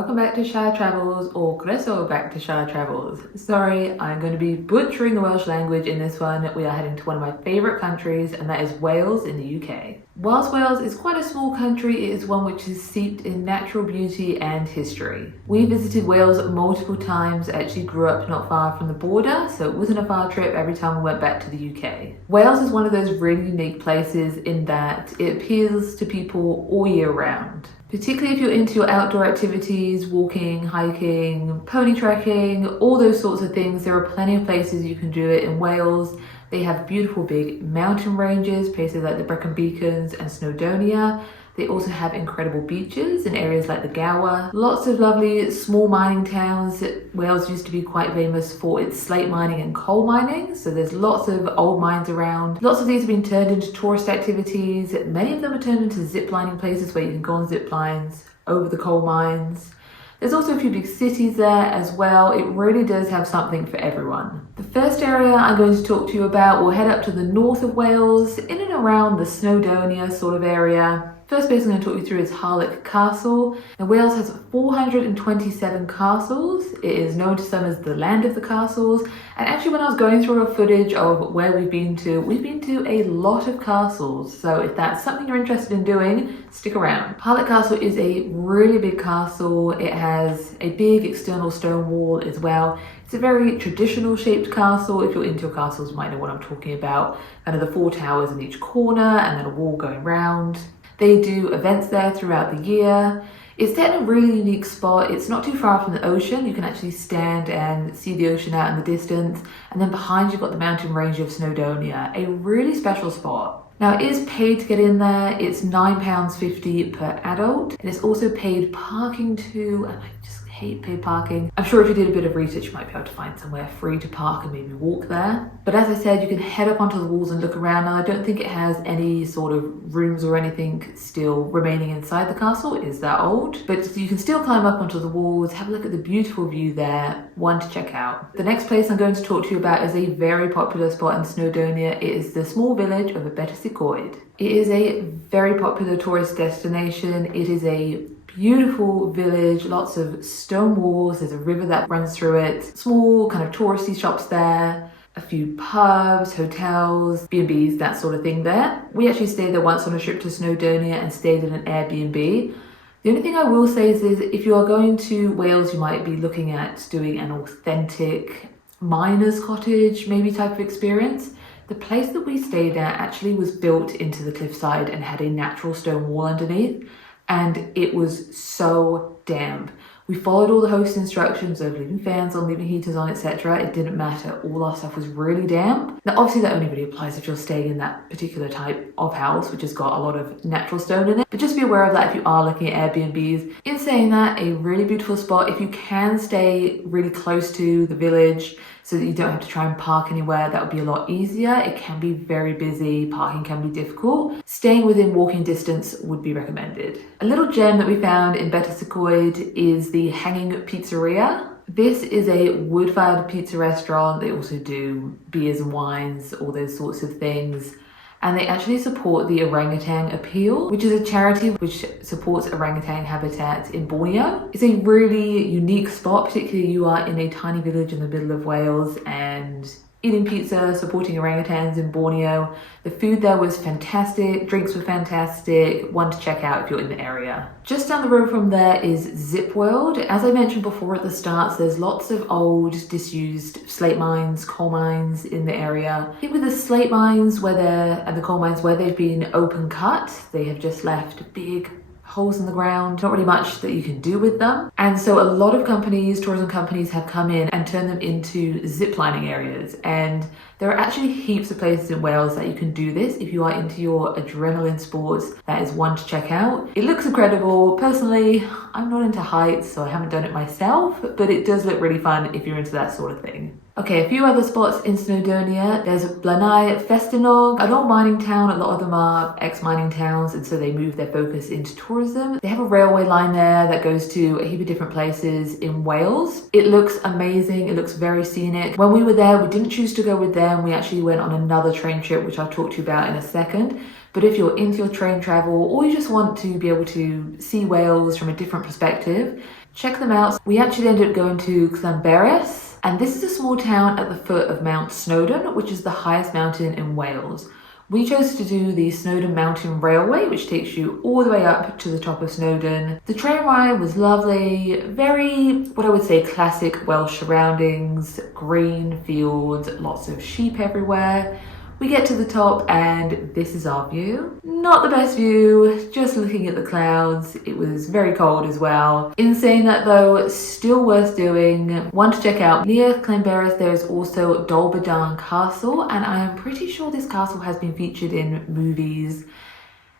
Welcome back to Shire Travels, or Croeso back to Shire Travels. Sorry, I'm going to be butchering the Welsh language in this one. We are heading to one of my favourite countries, and that is Wales in the UK. Whilst Wales is quite a small country, it is one which is steeped in natural beauty and history. We visited Wales multiple times, actually grew up not far from the border, so it wasn't a far trip every time we went back to the UK. Wales is one of those really unique places in that it appeals to people all year round. Particularly if you're into your outdoor activities, walking, hiking, pony trekking, all those sorts of things, there are plenty of places you can do it in Wales. They have beautiful big mountain ranges, places like the Brecon Beacons and Snowdonia. They also have incredible beaches in areas like the Gower. Lots of lovely small mining towns. Wales used to be quite famous for its slate mining and coal mining, so there's lots of old mines around. Lots of these have been turned into tourist activities. Many of them are turned into zip lining places where you can go on zip lines over the coal mines. There's also a few big cities there as well. It really does have something for everyone. The first area I'm going to talk to you about will head up to the north of Wales, in and around the Snowdonia sort of area. First place I'm going to talk you through is Harlech Castle. Now, Wales has 427 castles. It is known to some as the land of the castles. And actually, when I was going through our footage of where we've been to a lot of castles. So if that's something you're interested in doing, stick around. Harlech Castle is a really big castle. It has a big external stone wall as well. It's a very traditional shaped castle. If you're into your castles, you might know what I'm talking about. Kind of the 4 towers in each corner and then a wall going round. They do events there throughout the year. It's set in a really unique spot. It's not too far from the ocean. You can actually stand and see the ocean out in the distance. And then behind you've got the mountain range of Snowdonia, a really special spot. Now, it is paid to get in there. It's £9.50 per adult. And it's also paid parking too. And I just hate paid parking. I'm sure if you did a bit of research, you might be able to find somewhere free to park and maybe walk there. But as I said, you can head up onto the walls and look around. Now, I don't think it has any sort of rooms or anything still remaining inside the castle. It is that old. But you can still climb up onto the walls, have a look at the beautiful view there, one to check out. The next place I'm going to talk to you about is a very popular spot in Snowdonia. It is the small village of Aberystwyth. It is a very popular tourist destination. It is a beautiful village, lots of stone walls, there's a river that runs through it, small kind of touristy shops there, a few pubs, hotels, B&Bs, that sort of thing there. We actually stayed there once on a trip to Snowdonia and stayed in an Airbnb. The only thing I will say is if you are going to Wales, you might be looking at doing an authentic miner's cottage maybe type of experience. The place that we stayed at actually was built into the cliffside and had a natural stone wall underneath. And it was so damp. We followed all the host instructions of leaving fans on, leaving heaters on, etc. It didn't matter. All our stuff was really damp. Now, obviously, that only really applies if you're staying in that particular type of house, which has got a lot of natural stone in it. But just be aware of that if you are looking at Airbnbs. In saying that, a really beautiful spot. If you can stay really close to the village so that you don't have to try and park anywhere, that would be a lot easier. It can be very busy. Parking can be difficult. Staying within walking distance would be recommended. A little gem that we found in Aberystwyth is the Hanging Pizzeria. This is a wood-fired pizza restaurant. They also do beers and wines, all those sorts of things. And they actually support the Orangutan Appeal, which is a charity which supports orangutan habitat in Borneo. It's a really unique spot, particularly you are in a tiny village in the middle of Wales and eating pizza, supporting orangutans in Borneo. The food there was fantastic, drinks were fantastic, one to check out if you're in the area. Just down the road from there is Zip World. As I mentioned before at the start, there's lots of old, disused slate mines, coal mines in the area. I think with the slate mines and the coal mines where they've been open cut, they have just left big holes in the ground, not really much that you can do with them. And so a lot of tourism companies have come in and turned them into ziplining areas. And there are actually heaps of places in Wales that you can do this. If you are into your adrenaline sports, that is one to check out. It looks incredible. Personally, I'm not into heights, so I haven't done it myself, but it does look really fun if you're into that sort of thing. Okay, a few other spots in Snowdonia. There's Blaenau Festiniog, an old mining town. A lot of them are ex-mining towns, and so they move their focus into tourism. They have a railway line there that goes to a heap of different places in Wales. It looks amazing. It looks very scenic. When we were there, we didn't choose to go with them. We actually went on another train trip, which I'll talk to you about in a second. But if you're into your train travel or you just want to be able to see Wales from a different perspective, Check them out. We actually ended up going to Llanberis, and this is a small town at the foot of Mount Snowdon, which is the highest mountain in Wales. We chose to do the Snowdon Mountain Railway, which takes you all the way up to the top of Snowdon. The train ride was lovely, very, what I would say, classic Welsh surroundings, green fields, lots of sheep everywhere. We get to the top and this is our view. Not the best view, just looking at the clouds. It was very cold as well. In saying that though, still worth doing. One to check out. Near Llanberis there is also Brecon Castle, and I am pretty sure this castle has been featured in movies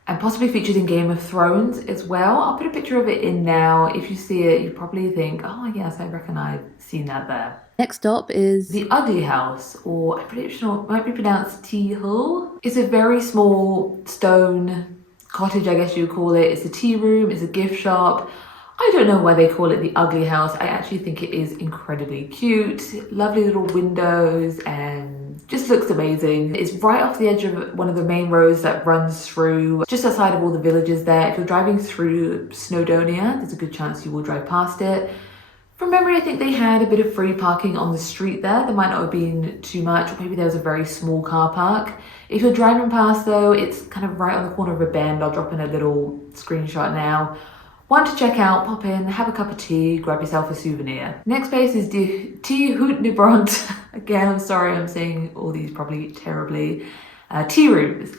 and possibly featured in Game of Thrones as well. I'll put a picture of it in now. If you see it, you probably think, oh yes, I reckon I've seen that there. Next stop is the Ugly House, or I'm pretty sure it might be pronounced Tea Hill. It's a very small stone cottage, I guess you would call it. It's a tea room, it's a gift shop. I don't know why they call it the Ugly House. I actually think it is incredibly cute. Lovely little windows and just looks amazing. It's right off the edge of one of the main roads that runs through just outside of all the villages there. If you're driving through Snowdonia, there's a good chance you will drive past it. From memory, I think they had a bit of free parking on the street there. There might not have been too much, or maybe there was a very small car park. If you're driving past though, it's kind of right on the corner of a bend. I'll drop in a little screenshot now. One to check out, pop in, have a cup of tea, grab yourself a souvenir. Next place is the Tea Hoot de Bront. Again, I'm sorry, I'm saying all these probably terribly. Tea rooms.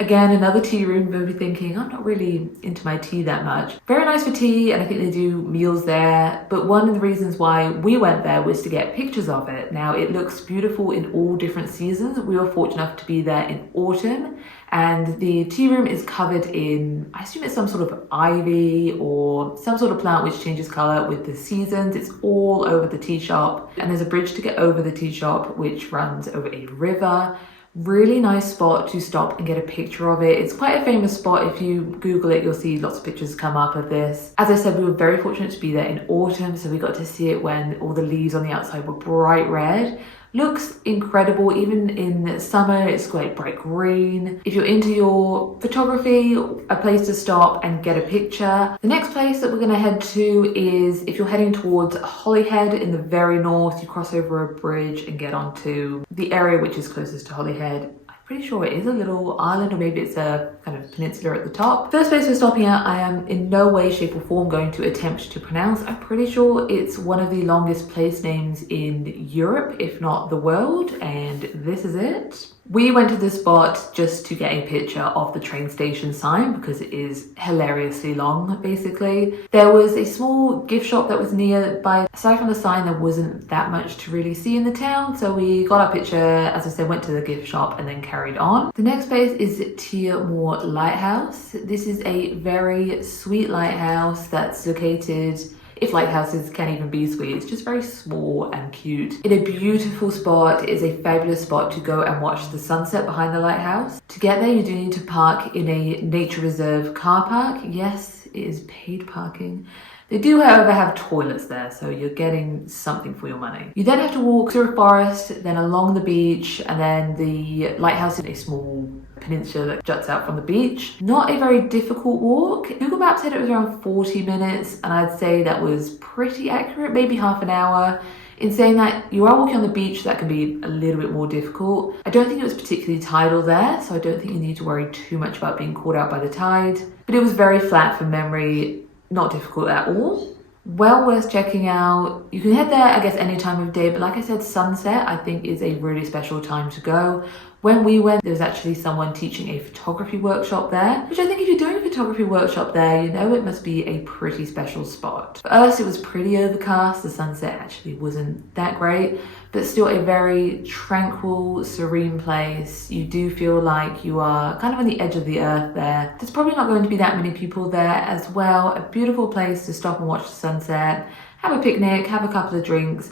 Again, another tea room, maybe thinking, I'm not really into my tea that much. Very nice for tea, and I think they do meals there. But one of the reasons why we went there was to get pictures of it. Now, it looks beautiful in all different seasons. We were fortunate enough to be there in autumn, and the tea room is covered in, I assume it's some sort of ivy or some sort of plant which changes color with the seasons. It's all over the tea shop, and there's a bridge to get over the tea shop which runs over a river. Really nice spot to stop and get a picture of it. It's quite a famous spot. If you Google it, you'll see lots of pictures come up of this. As I said, we were very fortunate to be there in autumn, so we got to see it when all the leaves on the outside were bright red. Looks incredible. Even in summer, it's quite bright green. If you're into your photography, a place to stop and get a picture. The next place that we're going to head to is, if you're heading towards Holyhead in the very north, you cross over a bridge and get onto the area which is closest to Holyhead. Pretty sure it is a little island, or maybe it's a kind of peninsula at the top. First place we're stopping at, I am in no way, shape or form going to attempt to pronounce. I'm pretty sure it's one of the longest place names in Europe, if not the world, and this is it. We went to this spot just to get a picture of the train station sign because it is hilariously long, basically. There was a small gift shop that was nearby. Aside from the sign, there wasn't that much to really see in the town, so we got our picture, as I said, went to the gift shop and then carried on. The next place is Tirmore Lighthouse. This is a very sweet lighthouse that's located, if lighthouses can even be sweet, it's just very small and cute. In a beautiful spot. It is a fabulous spot to go and watch the sunset behind the lighthouse. To get there, you do need to park in a nature reserve car park. Yes, it is paid parking. They do, however, have toilets there, so you're getting something for your money. You then have to walk through a forest, then along the beach, and then the lighthouse is a small peninsula that juts out from the beach. Not a very difficult walk. Google Maps said it was around 40 minutes, and I'd say that was pretty accurate, maybe half an hour. In saying that, you are walking on the beach, so that can be a little bit more difficult. I don't think it was particularly tidal there, so I don't think you need to worry too much about being caught out by the tide. But it was very flat from memory. Not difficult at all. Well worth checking out. You can head there, I guess, any time of day, but like I said, sunset I think is a really special time to go. When we went, there was actually someone teaching a photography workshop there, which I think if you're doing a photography workshop there, you know it must be a pretty special spot. For us, it was pretty overcast. The sunset actually wasn't that great, but still a very tranquil, serene place. You do feel like you are kind of on the edge of the earth there. There's probably not going to be that many people there as well. A beautiful place to stop and watch the sunset, have a picnic, have a couple of drinks.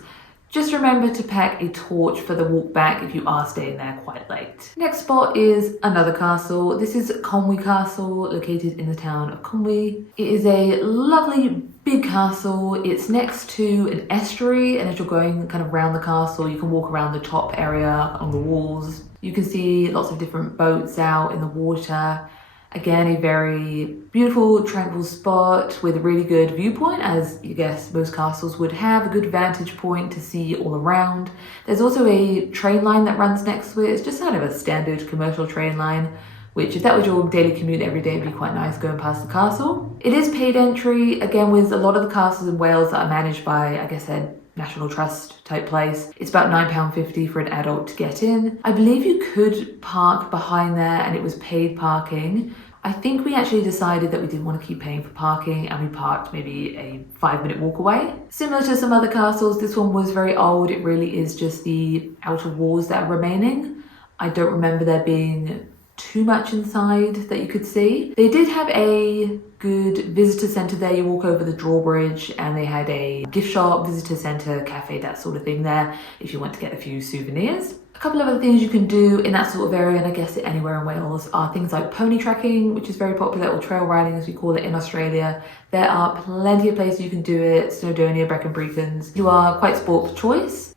Just remember to pack a torch for the walk back if you are staying there quite late. Next spot is another castle. This is Conwy Castle, located in the town of Conwy. It is a lovely big castle. It's next to an estuary, and as you're going kind of around the castle, you can walk around the top area on the walls. You can see lots of different boats out in the water. Again, a very beautiful, tranquil spot with a really good viewpoint, as you guess most castles would have, a good vantage point to see all around. There's also a train line that runs next to it. It's just kind of a standard commercial train line, which if that was your daily commute every day, would be quite nice going past the castle. It is paid entry, again with a lot of the castles in Wales that are managed by, I guess, a National Trust type place. It's about £9.50 for an adult to get in. I believe you could park behind there and it was paid parking. I think we actually decided that we didn't want to keep paying for parking and we parked maybe a 5-minute walk away. Similar to some other castles, this one was very old. It really is just the outer walls that are remaining. I don't remember there being too much inside that you could see. They did have a good visitor centre there. You walk over the drawbridge and they had a gift shop, visitor centre, cafe, that sort of thing there if you want to get a few souvenirs. A couple of other things you can do in that sort of area, and I guess anywhere in Wales, are things like pony trekking, which is very popular, or trail riding as we call it in Australia. There are plenty of places you can do it, Snowdonia, Brecon Beacons. You are quite sport for choice.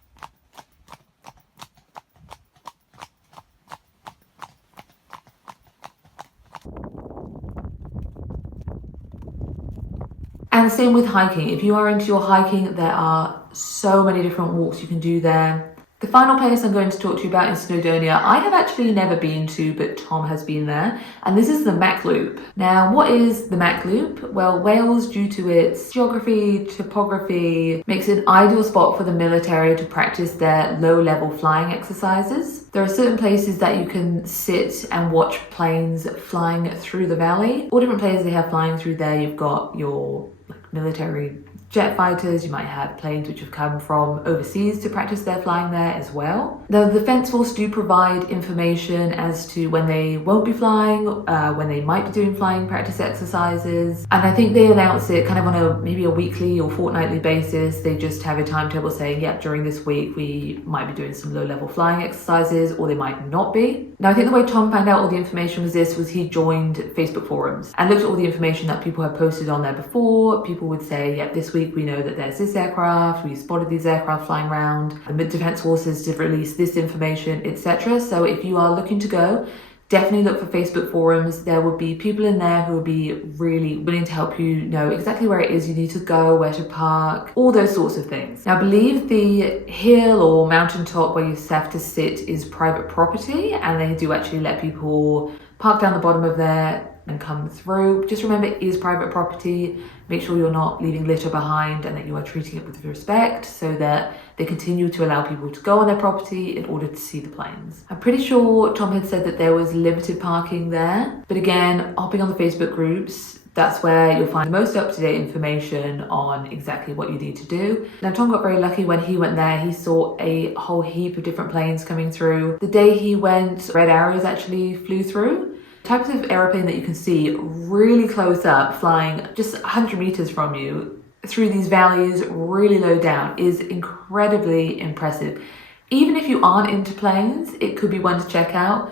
And same with hiking. If you are into your hiking, there are so many different walks you can do there. The final place I'm going to talk to you about in Snowdonia, I have actually never been to, but Tom has been there, and this is the Mach Loop. Now, what is the Mach Loop? Well, Wales, due to its geography, topography, makes it an ideal spot for the military to practice their low-level flying exercises. There are certain places that you can sit and watch planes flying through the valley. All different places they have flying through there. You've got your military jet fighters, you might have planes which have come from overseas to practice their flying there as well. The Defence Force do provide information as to when they won't be flying, when they might be doing flying practice exercises, and I think they announce it kind of on maybe a weekly or fortnightly basis. They just have a timetable saying, yep, during this week we might be doing some low-level flying exercises, or they might not be. Now, I think the way Tom found out all the information was he joined Facebook forums and looked at all the information that people had posted on there before. People would say, yep, this week we know that there's this aircraft, we spotted these aircraft flying around, the Defence Forces have released this information, etc. So if you are looking to go, definitely look for Facebook forums. There will be people in there who will be really willing to help you know exactly where it is you need to go, where to park, all those sorts of things. Now, I believe the hill or mountaintop where you have to sit is private property, and they do actually let people park down the bottom of there and come through. Just remember, it is private property. Make sure you're not leaving litter behind and that you are treating it with respect so that they continue to allow people to go on their property in order to see the planes. I'm pretty sure Tom had said that there was limited parking there, but again, hopping on the Facebook groups, that's where you'll find the most up-to-date information on exactly what you need to do. Now, Tom got very lucky when he went there. He saw a whole heap of different planes coming through. The day he went, red arrows actually flew through. Types of aeroplane that you can see really close up, flying just 100 meters from you through these valleys really low down, is incredibly impressive. Even if you aren't into planes, it could be one to check out.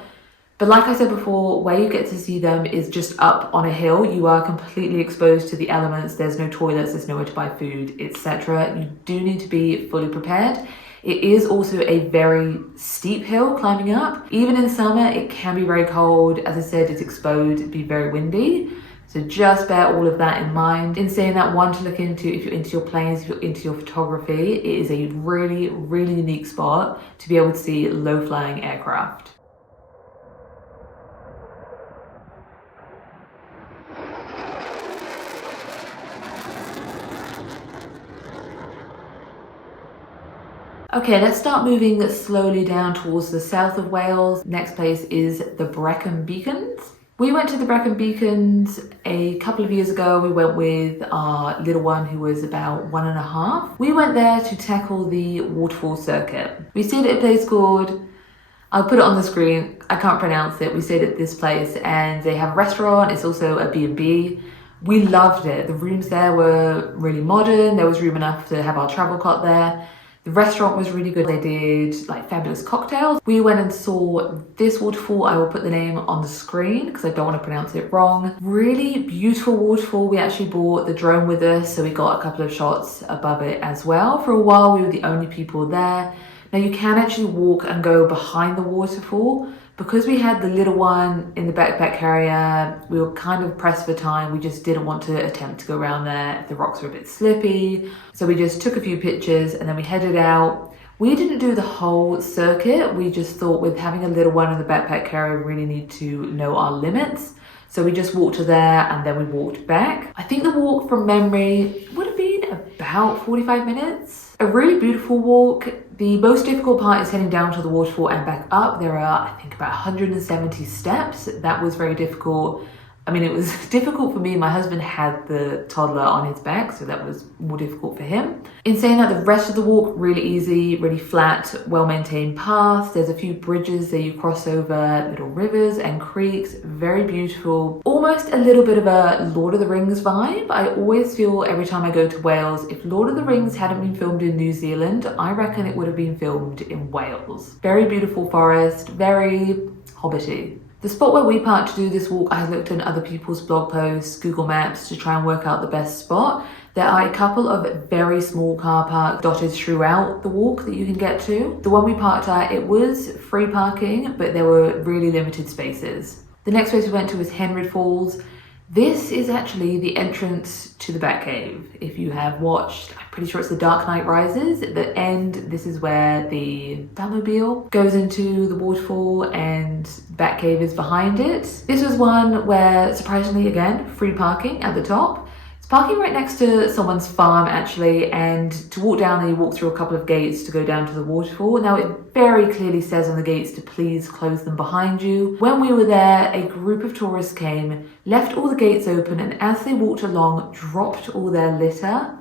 But like I said before, where you get to see them is just up on a hill. You are completely exposed to the elements. There's no toilets, there's nowhere to buy food, etc. You do need to be fully prepared. It is also a very steep hill climbing up. Even in summer, it can be very cold. As I said, it's exposed, it'd be very windy. So just bear all of that in mind. In saying that, one to look into if you're into your planes, if you're into your photography, it is a really, really unique spot to be able to see low-flying aircraft. Okay, let's start moving slowly down towards the south of Wales. Next place is the Brecon Beacons. We went to the Brecon Beacons a couple of years ago. We went with our little one who was about 1.5. We went there to tackle the Waterfalls circuit. We stayed at a place called, I'll put it on the screen, I can't pronounce it. We stayed at this place and they have a restaurant. It's also a B&B. We loved it. The rooms there were really modern. There was room enough to have our travel cot there. The restaurant was really good. They did like fabulous cocktails. We went and saw this waterfall. I will put the name on the screen because I don't want to pronounce it wrong. Really beautiful waterfall. We actually brought the drone with us, so we got a couple of shots above it as well. For a while, we were the only people there. Now you can actually walk and go behind the waterfall, Because we had the little one in the backpack carrier, we were kind of pressed for time. We just didn't want to attempt to go around there if the rocks were a bit slippy. So we just took a few pictures and then we headed out. We didn't do the whole circuit. We just thought with having a little one in the backpack carrier, we really need to know our limits. So we just walked to there and then we walked back. I think the walk from memory would have been about 45 minutes. A really beautiful walk. The most difficult part is heading down to the waterfall and back up. There are, I think, about 170 steps. That was very difficult. I mean, it was difficult for me. My husband had the toddler on his back, so that was more difficult for him. In saying that, the rest of the walk, really easy, really flat, well-maintained paths. There's a few bridges that you cross over, little rivers and creeks, very beautiful. Almost a little bit of a Lord of the Rings vibe. I always feel every time I go to Wales, if Lord of the Rings hadn't been filmed in New Zealand, I reckon it would have been filmed in Wales. Very beautiful forest, very hobbity. The spot where we parked to do this walk, I looked in other people's blog posts, Google Maps to try and work out the best spot. There are a couple of very small car parks dotted throughout the walk that you can get to. The one we parked at, it was free parking, but there were really limited spaces. The next place we went to was Harlech Falls. This is actually the entrance to the Batcave. If you have watched, I'm pretty sure it's The Dark Knight Rises. At the end, this is where the Batmobile goes into the waterfall and Batcave is behind it. This was one where, surprisingly again, free parking at the top. It's parking right next to someone's farm actually, and to walk down there you walk through a couple of gates to go down to the waterfall. Now it very clearly says on the gates to please close them behind you. When we were there, a group of tourists came, left all the gates open, and as they walked along, dropped all their litter.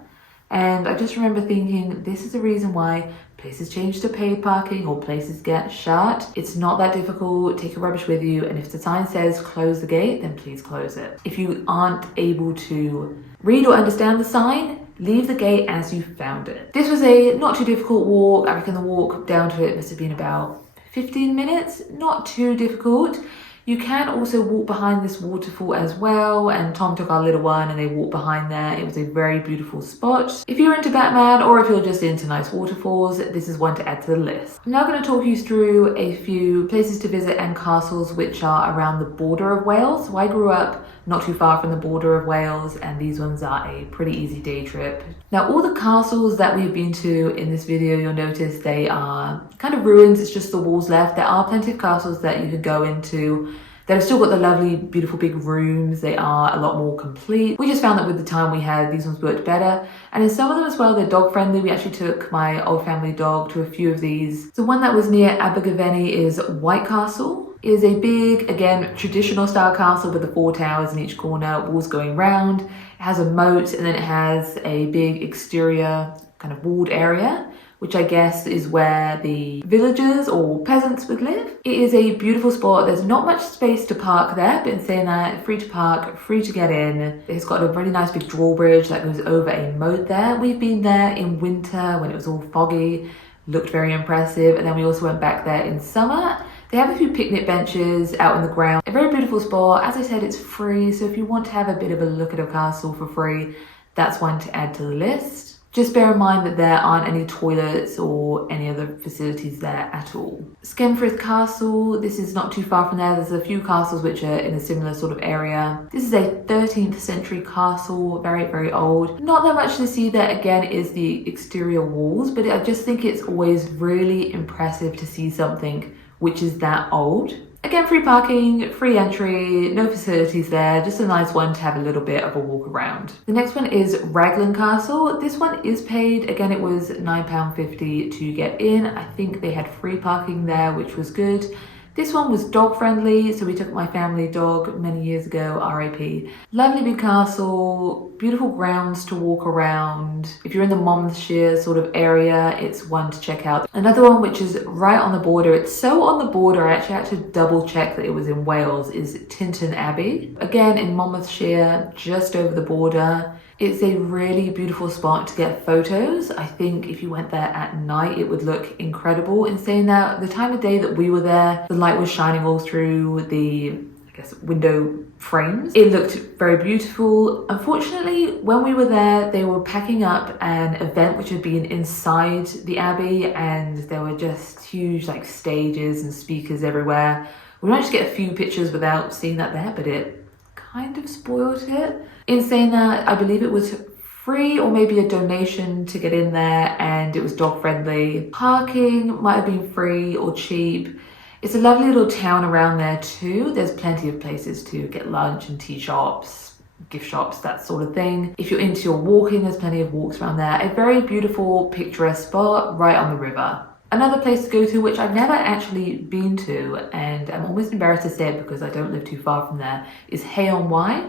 And I just remember thinking, this is the reason why places change to paid parking or places get shut. It's not that difficult. Take your rubbish with you, and if the sign says close the gate, then please close it. If you aren't able to read or understand the sign, leave the gate as you found it. This was a not too difficult walk. I reckon the walk down to it must have been about 15 minutes, not too difficult. You can also walk behind this waterfall as well, and Tom took our little one and they walked behind there. It was a very beautiful spot. If you're into Batman or if you're just into nice waterfalls, this is one to add to the list. I'm now going to talk you through a few places to visit and castles which are around the border of Wales. So I grew up not too far from the border of Wales, and these ones are a pretty easy day trip. Now, all the castles that we've been to in this video, you'll notice they are kind of ruins. It's just the walls left. There are plenty of castles that you could go into. They've still got the lovely, beautiful big rooms. They are a lot more complete. We just found that with the time we had, these ones worked better. And in some of them as well, they're dog friendly. We actually took my old family dog to a few of these. The one that was near Abergavenny is White Castle. It is a big, again, traditional style castle with the 4 towers in each corner, walls going round. It has a moat, and then it has a big exterior kind of walled area, which I guess is where the villagers or peasants would live. It is a beautiful spot. There's not much space to park there, but in saying that, free to park, free to get in. It's got a really nice big drawbridge that goes over a moat there. We've been there in winter when it was all foggy, looked very impressive, and then we also went back there in summer. They have a few picnic benches out on the ground. A very beautiful spot. As I said, it's free, so if you want to have a bit of a look at a castle for free, that's one to add to the list. Just bear in mind that there aren't any toilets or any other facilities there at all. Llanberis Castle, this is not too far from there. There's a few castles which are in a similar sort of area. This is a 13th century castle, very, very old. Not that much to see there, again, is the exterior walls, but I just think it's always really impressive to see something which is that old. Again, free parking, free entry, no facilities there, just a nice one to have a little bit of a walk around. The next one is Raglan Castle. This one is paid. Again, it was £9.50 to get in. I think they had free parking there, which was good. This one was dog friendly, so we took my family dog many years ago, RAP. Lovely big castle, beautiful grounds to walk around. If you're in the Monmouthshire sort of area, it's one to check out. Another one which is right on the border, it's so on the border, I actually had to double check that it was in Wales, is Tintern Abbey. Again, in Monmouthshire, just over the border. It's a really beautiful spot to get photos. I think if you went there at night, it would look incredible. In saying that, the time of day that we were there, the light was shining all through the, I guess, window frames. It looked very beautiful. Unfortunately, when we were there, they were packing up an event which had been inside the abbey, and there were just huge like stages and speakers everywhere. We managed to get a few pictures without seeing that there, but it kind of spoiled it. In saying that, I believe it was free or maybe a donation to get in there, and it was dog friendly. Parking might have been free or cheap. It's a lovely little town around there too. There's plenty of places to get lunch and tea shops, gift shops, that sort of thing. If you're into your walking, there's plenty of walks around there. A very beautiful, picturesque spot right on the river. Another place to go to, which I've never actually been to, and I'm almost embarrassed to say it because I don't live too far from there, is Hay-on-Wye.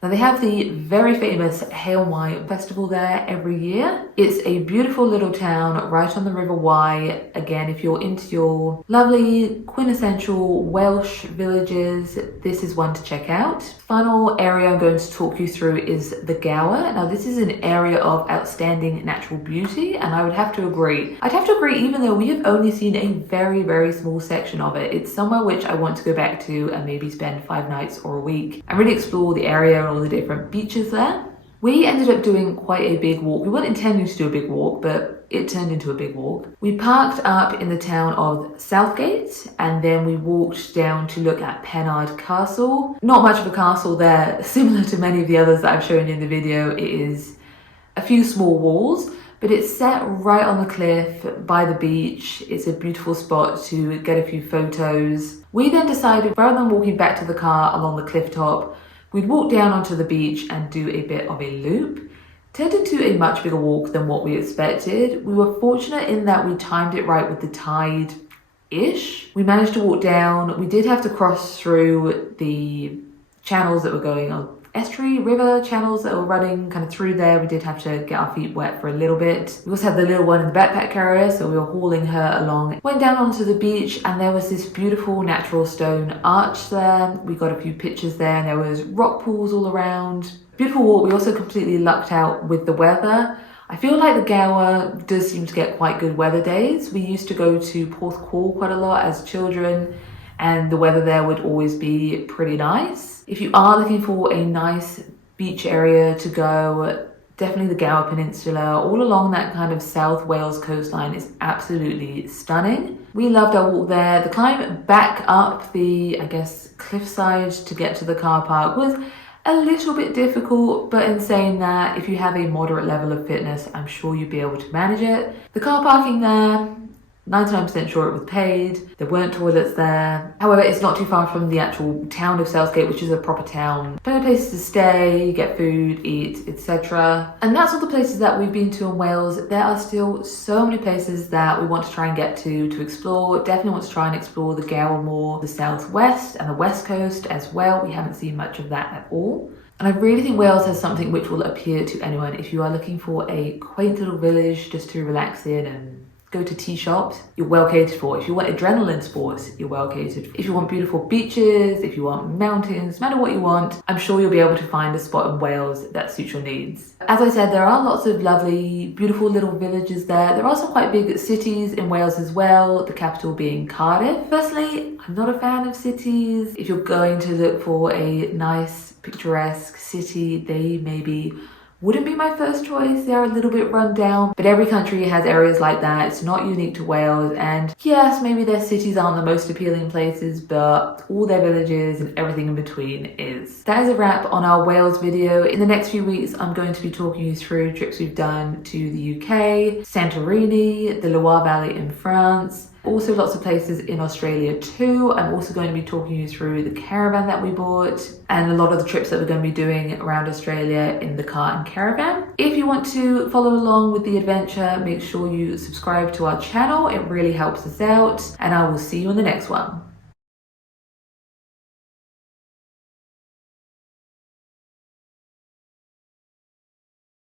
Now they have the very famous Hay-on-Wye festival there every year. It's a beautiful little town right on the River Wye. Again, if you're into your lovely quintessential Welsh villages, this is one to check out. Final area I'm going to talk you through is the Gower. Now this is an area of outstanding natural beauty, and I would have to agree. I'd have to agree even though we have only seen a very, very small section of it. It's somewhere which I want to go back to and maybe spend 5 nights or a week and really explore the area and all the different beaches there. We ended up doing quite a big walk. We weren't intending to do a big walk, but it turned into a big walk. We parked up in the town of Southgate, and then we walked down to look at Harlech Castle. Not much of a castle there, similar to many of the others that I've shown you in the video. It is a few small walls, but it's set right on the cliff by the beach. It's a beautiful spot to get a few photos. We then decided, rather than walking back to the car along the cliff top, we'd walk down onto the beach and do a bit of a loop. Turned into a much bigger walk than what we expected. We were fortunate in that we timed it right with the tide-ish. We managed to walk down. We did have to cross through the channels that were going on, estuary, river channels that were running kind of through there. We did have to get our feet wet for a little bit. We also had the little one in the backpack carrier, so we were hauling her along. Went down onto the beach, and there was this beautiful natural stone arch there. We got a few pictures there, and there was rock pools all around. Beautiful walk. We also completely lucked out with the weather. I feel like the Gower does seem to get quite good weather days. We used to go to Porthcawl quite a lot as children, and the weather there would always be pretty nice. If you are looking for a nice beach area to go, definitely the Gower Peninsula, all along that kind of South Wales coastline is absolutely stunning. We loved our walk there. The climb back up the, I guess, cliffside to get to the car park was a little bit difficult, but in saying that, if you have a moderate level of fitness, I'm sure you'd be able to manage it. The car parking there, 99% sure it was paid. There weren't toilets there. However, it's not too far from the actual town of Southgate, which is a proper town. Plenty of places to stay, get food, eat, etc. And that's all the places that we've been to in Wales. There are still so many places that we want to try and get to explore. Definitely want to try and explore the Gower more, the southwest and the west coast as well. We haven't seen much of that at all. And I really think Wales has something which will appeal to anyone. If you are looking for a quaint little village just to relax in and go to tea shops, you're well catered for. If you want adrenaline sports, you're well catered. If you want beautiful beaches, if you want mountains, no matter what you want, I'm sure you'll be able to find a spot in Wales that suits your needs. As I said, there are lots of lovely, beautiful little villages there. There are some quite big cities in Wales as well, the capital being Cardiff. Personally, I'm not a fan of cities. If you're going to look for a nice, picturesque city, they maybe wouldn't be my first choice. They're a little bit run down, but every country has areas like that. It's not unique to Wales, and yes, maybe their cities aren't the most appealing places, but all their villages and everything in between is. That is a wrap on our Wales video. In the next few weeks, I'm going to be talking you through trips we've done to the UK, Santorini, the Loire Valley in France, also lots of places in Australia too. I'm also going to be talking you through the caravan that we bought and a lot of the trips that we're going to be doing around Australia in the car and caravan. If you want to follow along with the adventure, make sure you subscribe to our channel. It really helps us out, and I will see you in the next one.